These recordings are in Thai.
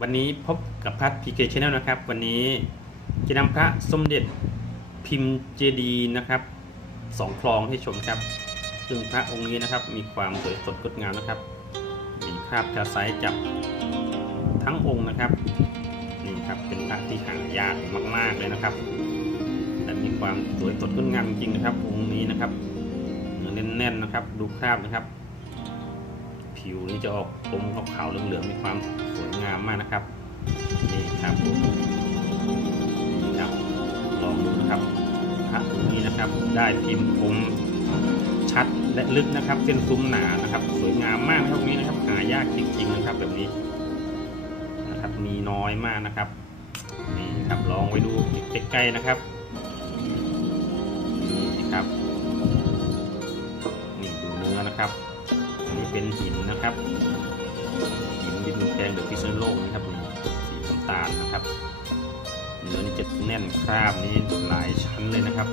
วันนี้พบกับพัทพีเคชแนลนะครับ วันนี้จะนำพระสมเด็จพิมพ์เจดีนะครับสองคลองให้ชมครับ ซึ่งพระองค์นี้นะครับมีความสวยสดงดงามนะครับ มีคราบกระไซจับทั้งองค์นะครับนี่ครับเป็นพระที่หายากมาก ๆเลยนะครับและมีความสวยสดงดงามจริงนะครับ องค์นี้นะครับเนื้อแน่นๆนะครับ ดูคราบนะครับ ผิวนี่จะออกอมขาวๆเหลืองๆมีความสวยงามมากนะครับนี่ครับผมนี่ครับลองดูนะครับพระองค์นี้นะครับ ได้พิมพ์คมชัดและลึกนะครับ เส้นซุ้มหนานะครับ สวยงามมากนะครับองนี้นะครับ หายากจริงๆนะครับ แบบนี้นะครับ มีน้อยมากนะครับนี่ครับลองไว้ดูใกล้ๆนะครับนี่ครับนี่ดูเนื้อนะครับ เป็นหินนะครับ หินดินแดงหรือพิษณุโลกนะครับผมสีน้ำตาลนะครับเนื้อนี่จะแน่นคราบนี้หลายชั้นเลยนะครับ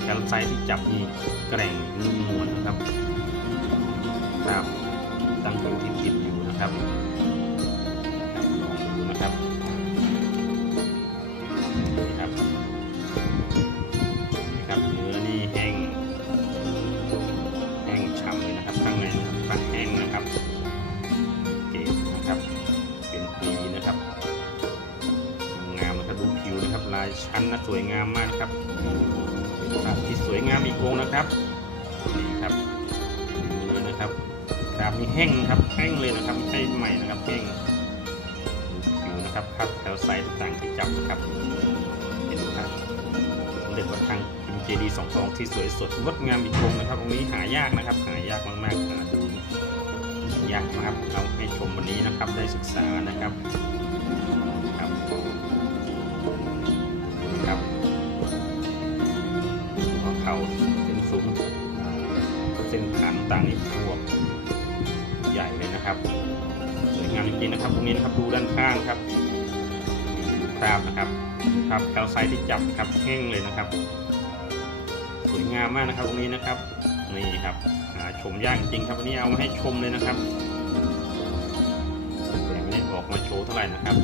แคลไซต์ที่จับนี่แกร่งนุ่มนวลนะครับครับตั้งอยู่ที่ติดอยู่นะครับ นะครับเกล็ดนะครับ เป็นปลีนะครับงามนะครับดูผิวนะครับลายชั้นนะสวยงามมากนะครับเป็นภาพที่สวยงามอีกองนะครับนี่ครับเนื้อนะครับกราบนี่แห้งครับแห้งเลยนะครับไม่ใช่ใหม่นะครับแห้งดูผิวนะครับครับแถวไซส์ต่างๆที่จับนะครับเห็นครับสมเด็จวัดทางเจดีสองทองที่สวยสดงดงามอีกองนะครับองนี้หายากนะครับ หายากมากๆหาดู ยากนะครับเอาให้ชมวันนี้นะครับได้ศึกษานะครับครับครับหัวเข่าเส้นสูงเส้นฐานต่างนี่พวกใหญ่เลยนะครับสวยงามจริงๆนะครับตรงนี้นะครับดูด้านข้างครับคราบนะครับครับแคลไซที่จับครับแห้งเลยนะครับ สวยงามมากนะครับตรงนี้นะครับ นี่ครับหาชมยากจริงครับวันนี้เอามาให้ชมเลยนะครับแต่ไม่ได้ออกมาโชว์เท่าไหร่นะครับ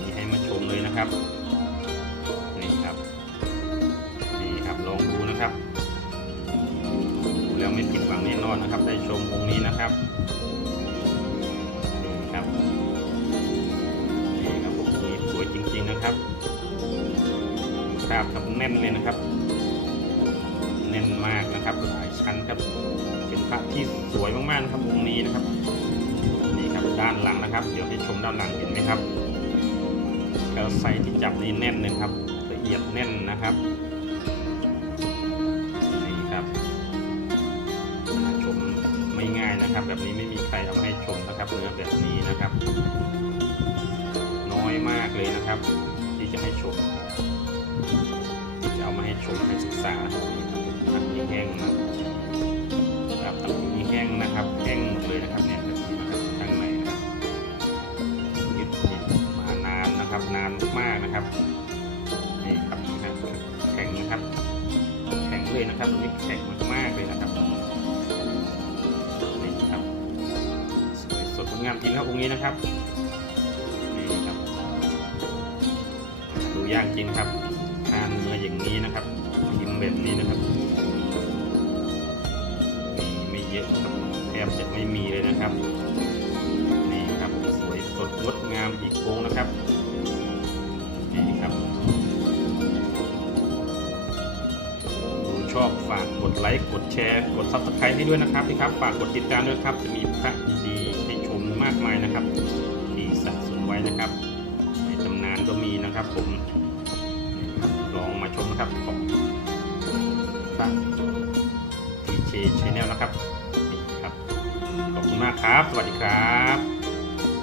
นี่ให้มาชมเลยนะครับนี่ครับนี่ครับลองดูนะครับดูแล้วไม่ผิดหวังแน่นอนนะครับ ได้ชมองค์นี้นะครับนี่ครับนี่ครับผมสวยสวยจริง ๆนะครับครับครับแน่นเลยนะครับ แน่นมากนะครับหลายชั้นครับเป็นพระที่สวยมากๆนะครับองค์นี้นะครับนี่ครับด้านหลังนะครับ เดี๋ยวให้ชมด้านหลังเห็นไหมครับแล้วไซส์ที่จับนี่แน่นเลยครับละเอียดแน่นนะครับนี่ครับชมไม่ง่ายนะครับ แบบนี้ไม่มีใครเอามาให้ชมนะครับเนื้อแบบนี้นะครับ น้อยมากเลยนะครับ ที่จะให้ชมจะเอามาให้ชมให้ศึกษา นะครับนี่ครับนี่ครับแข็งนะครับ แข็งเลยนะครับตรงนี้แข็งมากๆเลยนะครับนี่ครับสวยสดงดงามจริงครับองค์นี้นะครับนี่ครับดูยากจริงครับทานเนื้ออย่างนี้นะครับพิมพ์แบบนี้นะครับมีไม่เยอะครับแทบจะไม่มีเลยนะครับนี่ครับสวยสดงดงามอีกองนะครับ ครับ ดูชอบฝากกดไลค์กดแชร์ กดซับสไครต์ให้ด้วยนะครับพี่ครับฝากกดติดตามด้วยครับ จะมีพระดีๆให้ชมมากมายนะครับที่สะสมไว้นะครับ ในตำนานก็มีนะครับผมลองมาชมนะครับของฝากทีเชชแนลนะครับนี่ครับ ขอบคุณมากครับ สวัสดีครับ